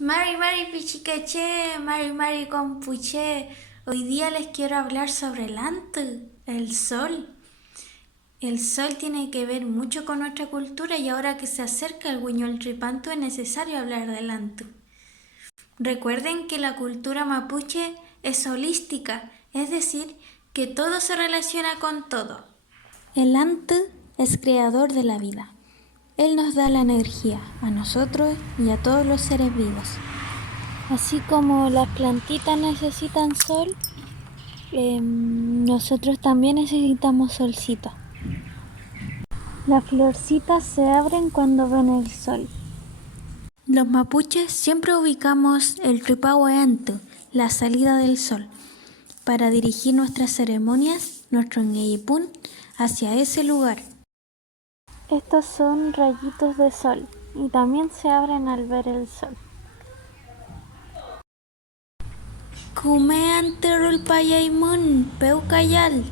Mari Mari Pichicaché, Mari Mari Compuché. Hoy día les quiero hablar sobre el Antu, el sol. El sol tiene que ver mucho con nuestra cultura y ahora que se acerca el Huiñol Tripantu es necesario hablar del Antu. Recuerden que la cultura mapuche es holística, es decir, que todo se relaciona con todo. El Antu es creador de la vida. Él nos da la energía a nosotros y a todos los seres vivos. Así como las plantitas necesitan sol, nosotros también necesitamos solcito. Las florcitas se abren cuando ven el sol. Los mapuches siempre ubicamos el Tripahueantu, la salida del sol, para dirigir nuestras ceremonias, nuestro ñeyipún, hacia ese lugar. Estos son rayitos de sol y también se abren al ver el sol. Kumean terul payaymun, peukayal.